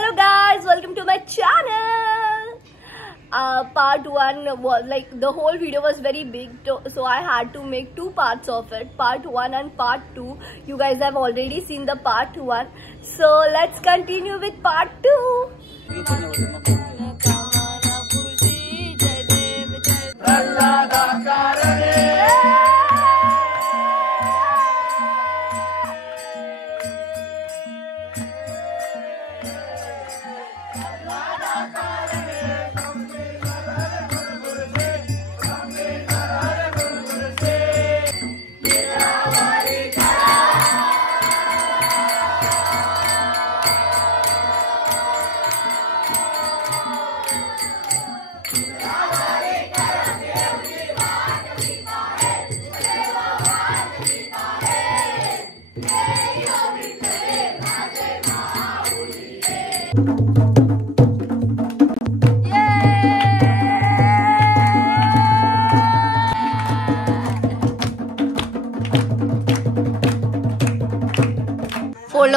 hello guys, welcome to my channel. Part 1 was like the whole video was very big, so I had to make two parts of it, part 1 and part 2. You guys have already seen the part 1, so let's continue with part 2.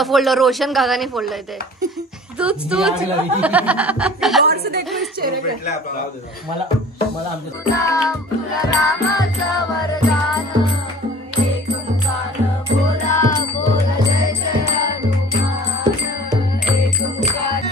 Folder Roshan काकाने folder ते तूच गौर से देखो इस चेहरे पे मला रामाचा वरदान एक मुखान बोला बोला जय जय हनुमान एक मुखान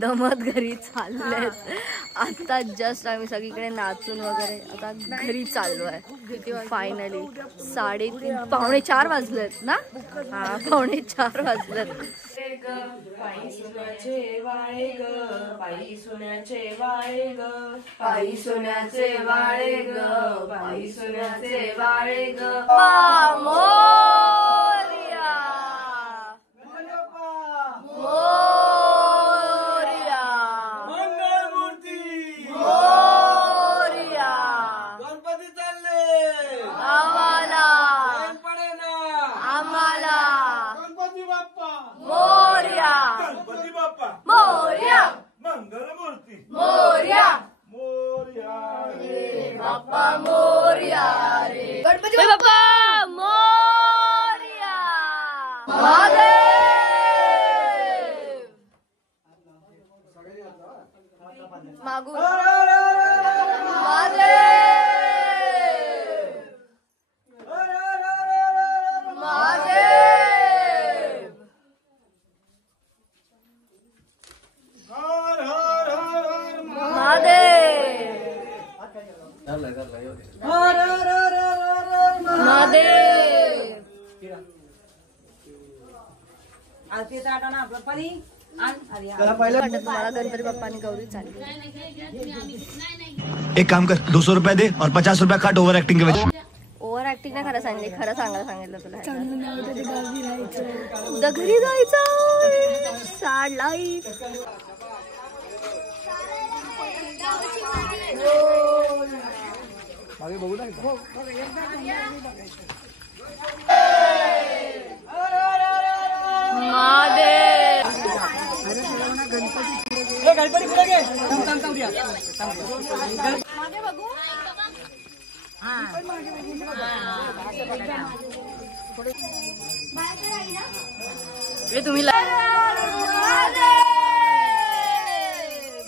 दमत घरी चाललेत. आता जस्ट आम्ही सगळीकडे नाचून वगैरे आता घरी चाललो आहे. फायनली 3:30 पावणे 4 वाजलेत ना. हा, पावणे 4 वाजलेत. पायी सोन्याचे वाळे ग, पायी सोन्याचे वाळे ग, पायी सोन्याचे वाळे ग, पायी सोन्याचे वाळे ग. मागून तुम्हाला गणपती बाप्पा आणि गौरी चालली. एक काम कर 200 रुपये दे और 50 रुपये काट ओवर एक्टिंग के वजह. ओव्हर ऍक्टिंग नाही खरं सांगितलं, खरं सांगितलं तुला. उद्या घरी जायचं. Sad life. गणपती पुढे घे. तुम्ही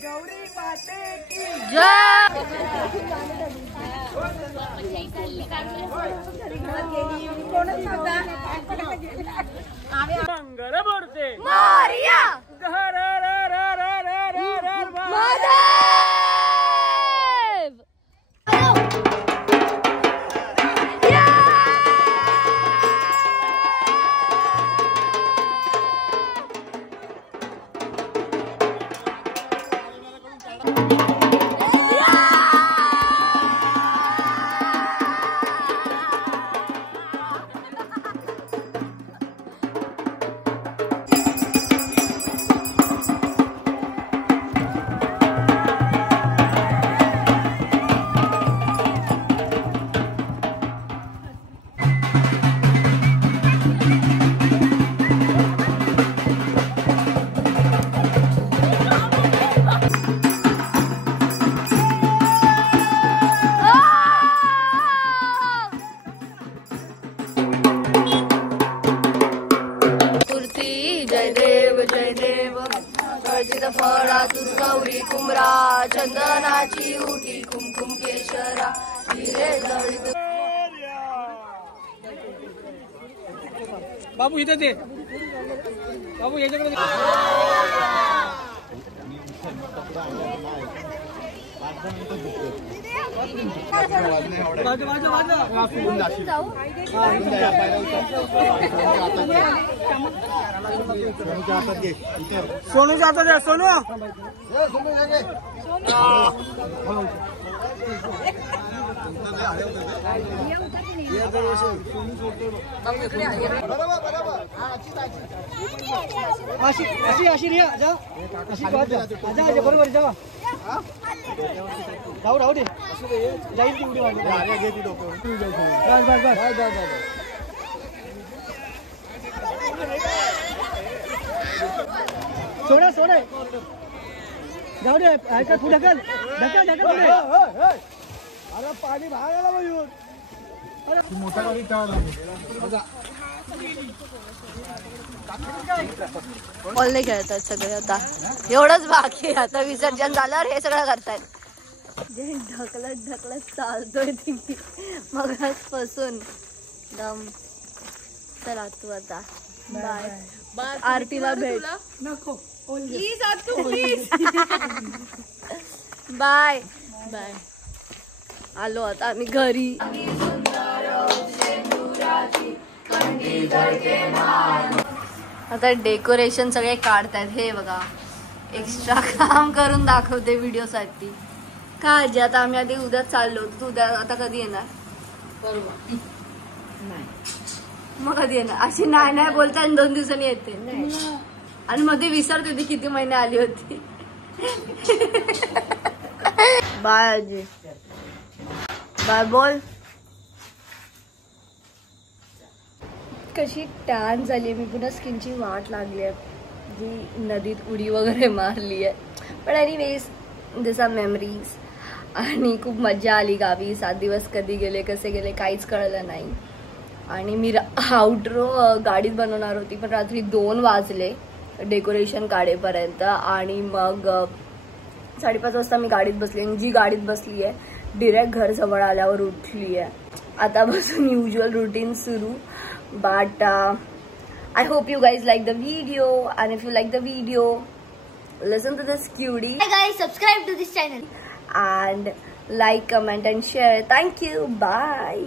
गौरी माते की मंगल मूर्ती मारिया फळा तुझ गौरी कुमरा चंदनाची उटी कुमकुम केशरा हिरे जळीत. बाबू इथे दे. बाबू याच्याकडे सोनू जाता दे. सोनू अशी रे जा. अशी बरोबर जावा. राहू दे. जाईल ती उडी मारून. सोने जाऊ दे. ऐका तू ढकल. अरे पाणी बाहेर आला मयूर. मोठा गाडी ऑनलाईन खेळतात सगळे. आता एवढंच बाकी. आता विसर्जन झाल्यावर हे सगळं करतायत. जे ढकलत चालतोय तुम्ही मगाचपासून दम. चला तू आता बाय. आरतीला भेट. नको प्लीज बाय. आलो आता आम्ही घरी. आता डेकोरेशन सगळे काढतायत. हे बघा एक्स्ट्रा काम करून दाखवते व्हिडिओ साठी. का आजी आता आम्ही आधी उद्या चाललो. तू उद्या आता कधी येणार? मग कधी येणार? अशी नाही बोलता आणि 2 दिवसांनी येते. आणि मध्ये विसरते ती किती महिने आली होती. बाय आजी. बाय बोल. कशी टॅन झाली. मी पुन्हा स्किनची वाट लागली आहे. जी नदीत उडी वगैरे मारली आहे. पण एनिवेज दिस आर मेमरीज. आणि खूप मजा आली गावी. 7 दिवस कधी गेले कसे गेले काहीच कळलं नाही. आणि मी आउटरो गाडीत बनवणार होती पण रात्री 2 वाजले डेकोरेशन काढेपर्यंत. आणि मग 5:30 वाजता मी गाडीत बसली. आणि जी गाडीत बसली आहे डिरेक्ट घर जवळ आल्यावर उठली आहे. आता बसून युजुअल रुटीन सुरू. But I hope you guys like the video, and if you like the video, listen to this cutie. Hi guys, subscribe to this channel and like, comment and share. Thank you. Bye.